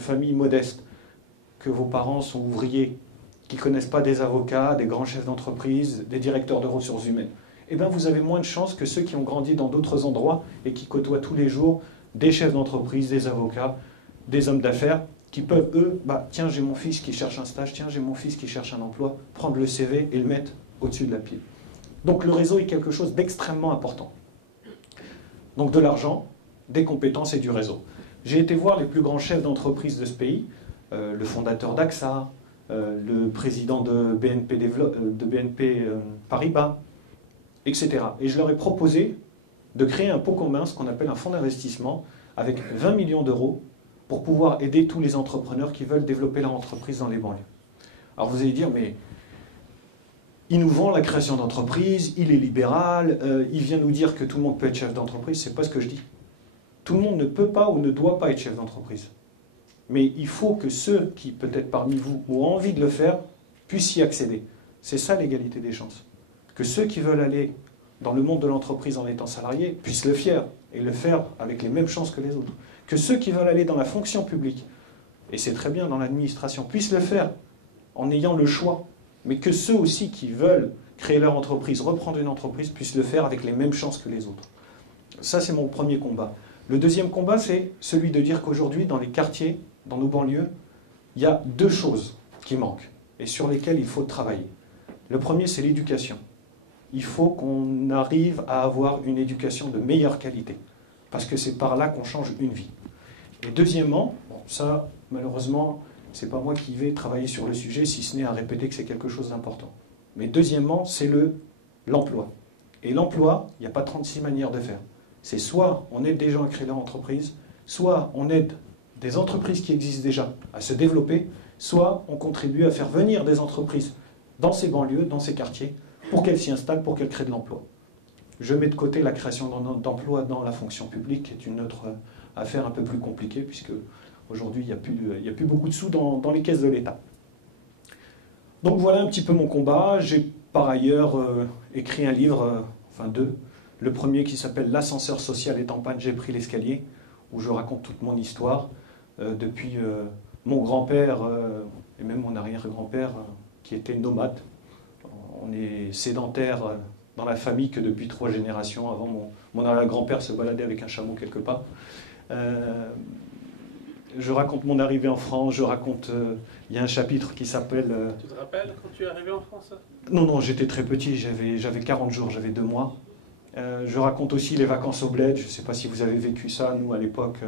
famille modeste, que vos parents sont ouvriers, qui ne connaissent pas des avocats, des grands chefs d'entreprise, des directeurs de ressources humaines, eh bien vous avez moins de chances que ceux qui ont grandi dans d'autres endroits et qui côtoient tous les jours des chefs d'entreprise, des avocats, des hommes d'affaires, qui peuvent, eux, tiens, j'ai mon fils qui cherche un stage, tiens, j'ai mon fils qui cherche un emploi, prendre le CV et le mettre au-dessus de la pile. Donc le réseau est quelque chose d'extrêmement important. Donc de l'argent, des compétences et du réseau. J'ai été voir les plus grands chefs d'entreprise de ce pays, le fondateur d'AXA, le président de BNP Paribas, etc. Et je leur ai proposé de créer un pot commun, ce qu'on appelle un fonds d'investissement, avec 20 millions d'euros pour pouvoir aider tous les entrepreneurs qui veulent développer leur entreprise dans les banlieues. Alors vous allez dire, mais il nous vend la création d'entreprise, il est libéral, il vient nous dire que tout le monde peut être chef d'entreprise, c'est pas ce que je dis. Tout le monde ne peut pas ou ne doit pas être chef d'entreprise. Mais il faut que ceux qui, peut-être parmi vous, ont envie de le faire, puissent y accéder. C'est ça l'égalité des chances. Que ceux qui veulent aller dans le monde de l'entreprise en étant salariés puissent le faire, et le faire avec les mêmes chances que les autres. Que ceux qui veulent aller dans la fonction publique, et c'est très bien dans l'administration, puissent le faire en ayant le choix. Mais que ceux aussi qui veulent créer leur entreprise, reprendre une entreprise, puissent le faire avec les mêmes chances que les autres. Ça, c'est mon premier combat. Le deuxième combat, c'est celui de dire qu'aujourd'hui, dans les quartiers, dans nos banlieues, il y a deux choses qui manquent et sur lesquelles il faut travailler. Le premier, c'est l'éducation. Il faut qu'on arrive à avoir une éducation de meilleure qualité, parce que c'est par là qu'on change une vie. Et deuxièmement, ça, malheureusement, c'est pas moi qui vais travailler sur le sujet, si ce n'est à répéter que c'est quelque chose d'important. Mais deuxièmement, c'est l'emploi. Et l'emploi, il n'y a pas 36 manières de faire. C'est soit on aide des gens à créer leur entreprise, soit on aide des entreprises qui existent déjà à se développer, soit on contribue à faire venir des entreprises dans ces banlieues, dans ces quartiers, pour qu'elles s'y installent, pour qu'elles créent de l'emploi. Je mets de côté la création d'emplois dans la fonction publique, qui est une autre affaire un peu plus compliquée, puisque aujourd'hui, il n'y a plus beaucoup de sous dans les caisses de l'État. Donc voilà un petit peu mon combat. J'ai par ailleurs écrit un livre, enfin deux. Le premier qui s'appelle « L'ascenseur social est en panne, j'ai pris l'escalier », où je raconte toute mon histoire, depuis mon grand-père et même mon arrière-grand-père qui était nomade. On est sédentaire dans la famille que depuis 3 générations. Avant, mon arrière-grand-père se baladait avec un chameau quelque part. Je raconte mon arrivée en France, je raconte... il y a un chapitre qui s'appelle... Tu te rappelles quand tu es arrivé en France? Non, j'étais très petit, j'avais 40 jours, j'avais 2 mois. Je raconte aussi les vacances au bled, je ne sais pas si vous avez vécu ça, nous à l'époque,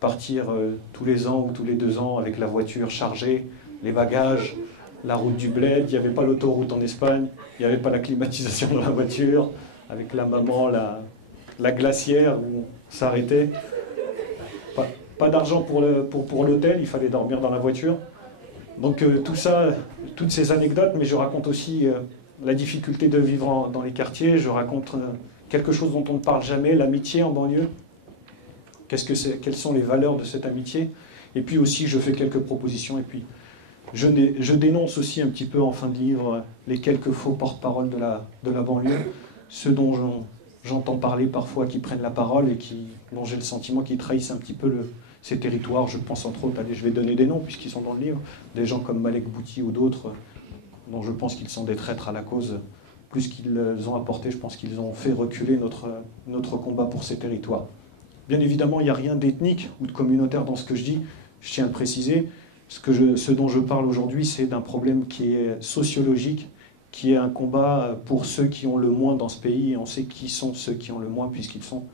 partir tous les ans ou tous les 2 ans avec la voiture chargée, les bagages, la route du bled, il n'y avait pas l'autoroute en Espagne, il n'y avait pas la climatisation dans la voiture, avec la maman, la glacière où on s'arrêtait. Pas d'argent pour l'hôtel, il fallait dormir dans la voiture. Donc tout ça, toutes ces anecdotes, mais je raconte aussi la difficulté de vivre dans les quartiers, je raconte quelque chose dont on ne parle jamais, l'amitié en banlieue. Quelles sont les valeurs de cette amitié? Et puis aussi, je fais quelques propositions, et puis je dénonce aussi un petit peu en fin de livre les quelques faux porte-parole de la banlieue, ceux dont j'entends parler parfois qui prennent la parole et dont j'ai le sentiment qu'ils trahissent un petit peu ces territoires. Je pense entre autres, allez, je vais donner des noms puisqu'ils sont dans le livre, des gens comme Malek Bouti ou d'autres, dont je pense qu'ils sont des traîtres à la cause. Plus qu'ils ont apporté, je pense qu'ils ont fait reculer notre combat pour ces territoires. Bien évidemment, il n'y a rien d'ethnique ou de communautaire dans ce que je dis, je tiens à le préciser. Ce dont je parle aujourd'hui, c'est d'un problème qui est sociologique, qui est un combat pour ceux qui ont le moins dans ce pays, et on sait qui sont ceux qui ont le moins, puisqu'ils sont,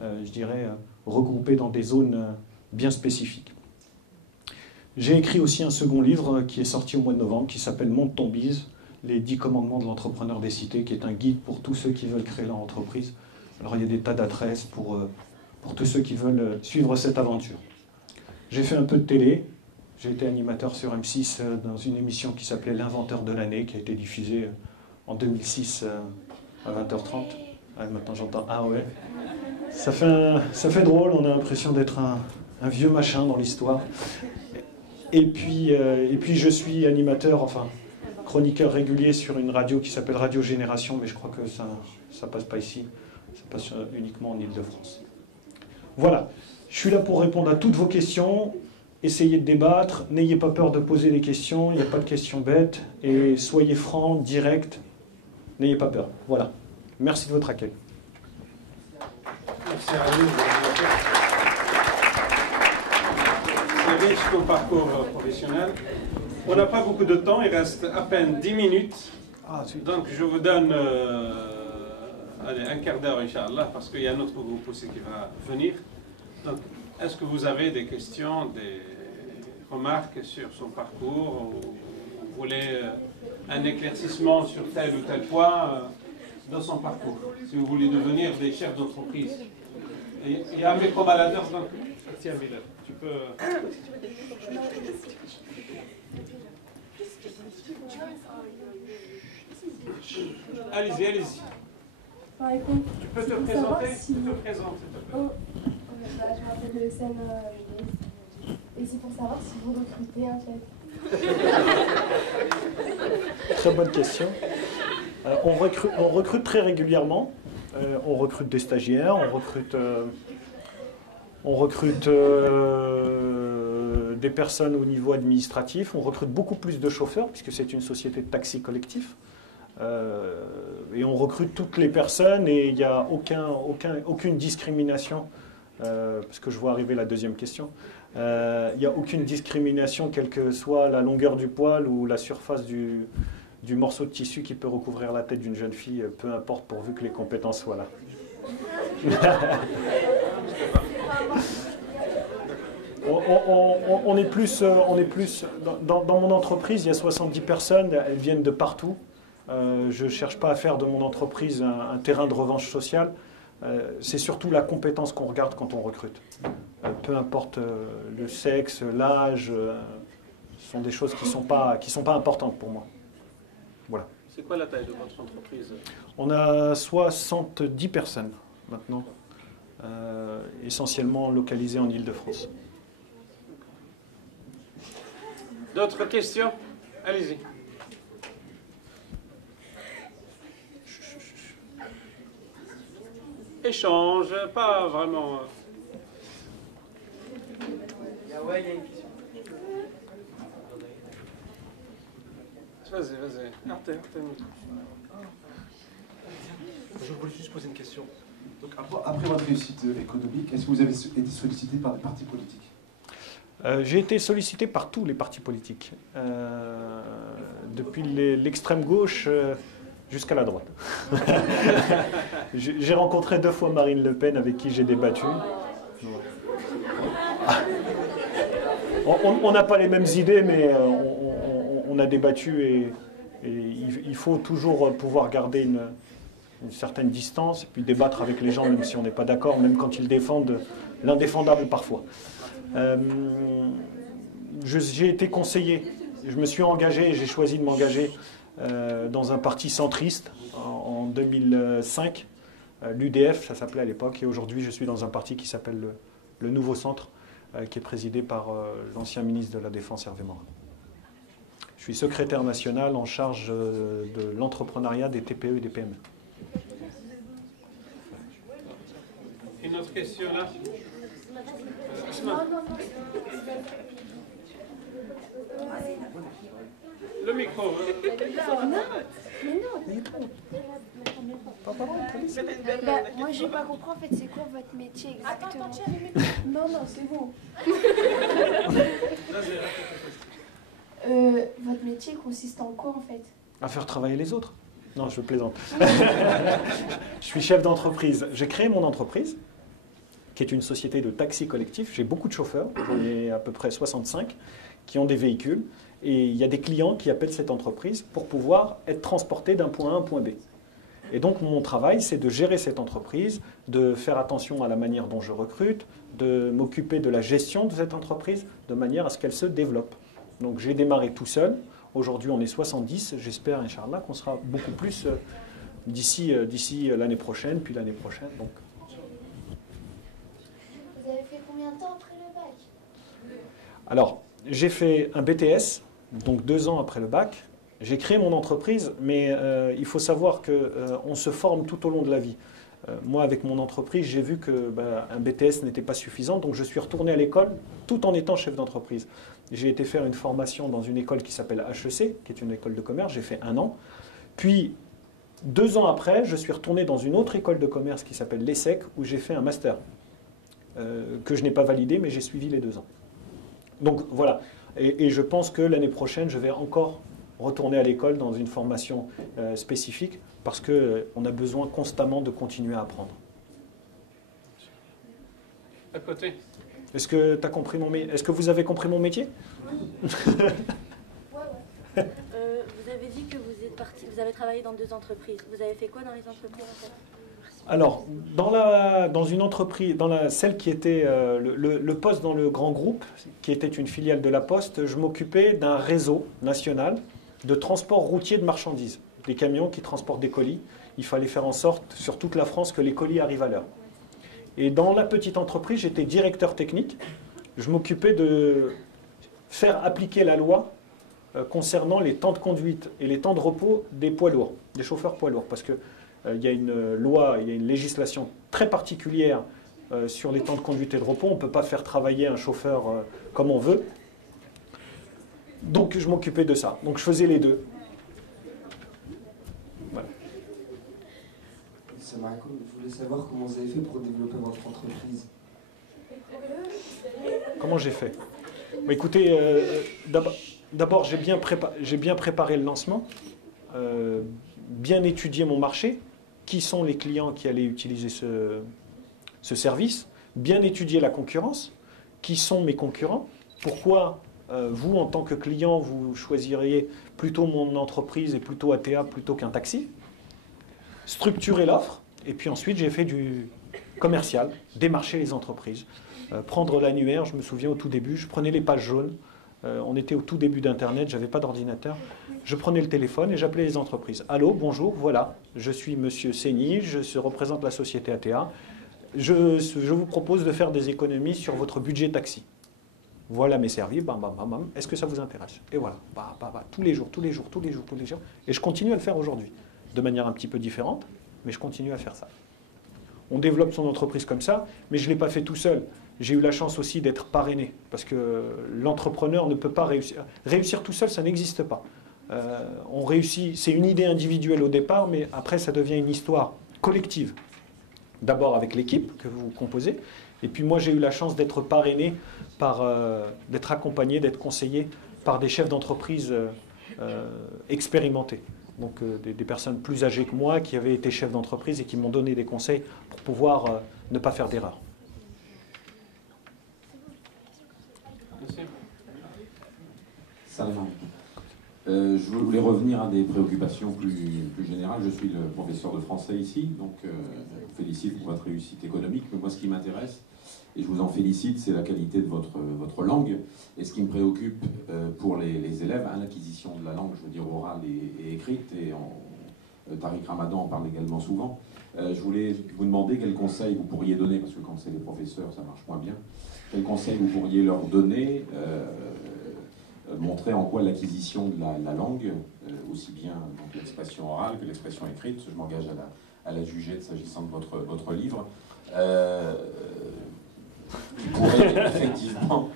je dirais, regroupés dans des zones bien spécifiques. J'ai écrit aussi un second livre qui est sorti au mois de novembre, qui s'appelle « Monte ton bise », les 10 commandements de l'entrepreneur des cités, qui est un guide pour tous ceux qui veulent créer leur entreprise. Alors il y a des tas d'adresses pour tous ceux qui veulent suivre cette aventure. J'ai fait un peu de télé. J'ai été animateur sur M6 dans une émission qui s'appelait L'Inventeur de l'année, qui a été diffusée en 2006 à 20h30. Ah, maintenant j'entends « Ah ouais ». Ça fait drôle, on a l'impression d'être un vieux machin dans l'histoire. Et puis je suis animateur, enfin chroniqueur régulier sur une radio qui s'appelle Radio Génération, mais je crois que ça passe pas ici, ça passe uniquement en Île-de-France. Voilà, je suis là pour répondre à toutes vos questions. essayez de débattre, n'ayez pas peur de poser des questions, il n'y a pas de questions bêtes, et soyez francs, directs, n'ayez pas peur. Voilà. Merci de votre accueil. Merci à vous. C'est riche ton parcours professionnel. On n'a pas beaucoup de temps, il reste à peine 10 minutes. Donc je vous donne allez, un quart d'heure, Inch'Allah, parce qu'il y a un autre groupe aussi qui va venir. Donc, est-ce que vous avez des questions, des remarques sur son parcours, ou vous voulez un éclaircissement sur tel ou tel point dans son parcours, si vous voulez devenir des chefs d'entreprise? Il y a un micro-baladeur, donc tiens, Bilal, tu peux... Allez-y, allez-y. Tu peux te présenter? Si... Tu te présentes, s'il te plaît. Oh, je m'appelle Hussein et c'est pour savoir si vous recrutez en fait. Très bonne question. On recrute très régulièrement. On recrute des stagiaires, on recrute des personnes au niveau administratif, on recrute beaucoup plus de chauffeurs, puisque c'est une société de taxi collectif. Et on recrute toutes les personnes et il n'y a aucune discrimination, parce que je vois arriver la deuxième question. Il n'y a aucune discrimination, quelle que soit la longueur du poil ou la surface du morceau de tissu qui peut recouvrir la tête d'une jeune fille, peu importe, pourvu que les compétences soient là. On est plus dans mon entreprise, il y a 70 personnes, elles viennent de partout. Je ne cherche pas à faire de mon entreprise un terrain de revanche sociale. C'est surtout la compétence qu'on regarde quand on recrute. Peu importe le sexe, l'âge, ce sont des choses qui sont pas importantes pour moi. Voilà. C'est quoi la taille de votre entreprise? On a 70 personnes maintenant, essentiellement localisées en Île-de-France. D'autres questions? Allez-y. Échange, pas vraiment. Ouais, il y a une question. Vas-y. Je voulais juste poser une question. Donc, après votre réussite économique, est-ce que vous avez été sollicité par des partis politiques? J'ai été sollicité par tous les partis politiques, depuis l'extrême gauche jusqu'à la droite. J'ai rencontré 2 fois Marine Le Pen avec qui j'ai débattu. On n'a pas les mêmes idées, mais on a débattu et il faut toujours pouvoir garder une certaine distance et puis débattre avec les gens même si on n'est pas d'accord, même quand ils défendent l'indéfendable parfois. J'ai été conseiller, je me suis engagé et j'ai choisi de m'engager dans un parti centriste en 2005, l'UDF ça s'appelait à l'époque, et aujourd'hui je suis dans un parti qui s'appelle le Nouveau Centre, qui est présidé par l'ancien ministre de la Défense Hervé Morin. Je suis secrétaire national en charge de l'entrepreneuriat des TPE et des PME. Une autre question là? Le micro. Moi, j'ai pas compris en fait, c'est quoi votre métier exactement? Non, c'est vous. Votre métier consiste en quoi en fait? À faire travailler les autres. Non, je plaisante. Je suis chef d'entreprise. J'ai créé mon entreprise, qui est une société de taxi collectif. J'ai beaucoup de chauffeurs, j'en ai à peu près 65, qui ont des véhicules. Et il y a des clients qui appellent cette entreprise pour pouvoir être transportés d'un point A à un point B. Et donc mon travail, c'est de gérer cette entreprise, de faire attention à la manière dont je recrute, de m'occuper de la gestion de cette entreprise, de manière à ce qu'elle se développe. Donc j'ai démarré tout seul. Aujourd'hui, on est 70. J'espère, Inch'Allah, qu'on sera beaucoup plus d'ici l'année prochaine, puis l'année prochaine. Donc. Vous avez fait combien de temps après le bac? Alors, j'ai fait un BTS, donc 2 ans après le bac. J'ai créé mon entreprise, mais il faut savoir qu'on se forme tout au long de la vie. Moi, avec mon entreprise, j'ai vu que un BTS n'était pas suffisant, donc je suis retourné à l'école tout en étant chef d'entreprise. J'ai été faire une formation dans une école qui s'appelle HEC, qui est une école de commerce, j'ai fait 1 an. Puis, 2 ans après, je suis retourné dans une autre école de commerce qui s'appelle l'ESSEC, où j'ai fait un master, que je n'ai pas validé, mais j'ai suivi les 2 ans. Donc voilà, et je pense que l'année prochaine, je vais encore retourner à l'école dans une formation spécifique, parce qu'on a besoin constamment de continuer à apprendre. À côté. Est-ce que tu as compris Est-ce que vous avez compris mon métier? Vous avez dit que vous avez travaillé dans 2 entreprises. Vous avez fait quoi dans les entreprises en fait? Alors, dans une entreprise, celle qui était le poste dans le grand groupe, qui était une filiale de la Poste, je m'occupais d'un réseau national de transport routier de marchandises. Des camions qui transportent des colis. Il fallait faire en sorte, sur toute la France, que les colis arrivent à l'heure. Et dans la petite entreprise, j'étais directeur technique. Je m'occupais de faire appliquer la loi concernant les temps de conduite et les temps de repos des poids lourds, des chauffeurs poids lourds. Parce qu'il y a une loi, il y a une législation très particulière sur les temps de conduite et de repos. On ne peut pas faire travailler un chauffeur comme on veut. Donc je m'occupais de ça. Donc je faisais les deux. Voilà. Marco, je voulais savoir comment vous avez fait pour développer votre entreprise. Comment j'ai fait? Écoutez, d'abord j'ai bien préparé le lancement, bien étudié mon marché, qui sont les clients qui allaient utiliser ce service, bien étudier la concurrence, qui sont mes concurrents, pourquoi vous, en tant que client, vous choisiriez plutôt mon entreprise et plutôt ATA plutôt qu'un taxi, structurer l'offre, et puis ensuite j'ai fait du commercial, démarcher les entreprises, prendre l'annuaire. Je me souviens au tout début, je prenais les pages jaunes, on était au tout début d'Internet, je n'avais pas d'ordinateur, je prenais le téléphone et j'appelais les entreprises. Allô, bonjour, voilà, je suis monsieur Seigny, je représente la société ATA, je vous propose de faire des économies sur votre budget taxi. Voilà mes services, bam, bam, bam, bam. Est-ce que ça vous intéresse? Et voilà, tous les jours. Et je continue à le faire aujourd'hui, de manière un petit peu différente, mais je continue à faire ça. On développe son entreprise comme ça, mais je ne l'ai pas fait tout seul. J'ai eu la chance aussi d'être parrainé, parce que l'entrepreneur ne peut pas réussir. Réussir tout seul, ça n'existe pas. On réussit, c'est une idée individuelle au départ, mais après, ça devient une histoire collective. D'abord avec l'équipe que vous composez, et puis moi, j'ai eu la chance d'être parrainé, d'être accompagné, d'être conseillé par des chefs d'entreprise expérimentés. Donc des personnes plus âgées que moi qui avaient été chefs d'entreprise et qui m'ont donné des conseils pour pouvoir ne pas faire d'erreur. Salam. Je voulais revenir à des préoccupations plus générales. Je suis le professeur de français ici, donc je vous félicite pour votre réussite économique. Mais moi, ce qui m'intéresse, et je vous en félicite, c'est la qualité de votre langue. Et ce qui me préoccupe pour les élèves, l'acquisition de la langue, je veux dire orale et écrite, et Tariq Ramadan en parle également souvent. Je voulais vous demander quels conseils vous pourriez donner, parce que quand c'est les professeurs, ça marche moins bien. Quels conseils vous pourriez leur donner, montrer en quoi l'acquisition de la langue, aussi bien l'expression orale que l'expression écrite, je m'engage à la juger s'agissant de votre livre, qui pourrait effectivement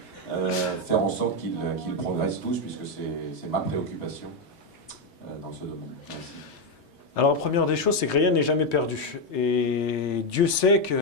faire en sorte qu'ils progressent tous, puisque c'est ma préoccupation dans ce domaine. Merci. Alors la première des choses, c'est que rien n'est jamais perdu. Et Dieu sait que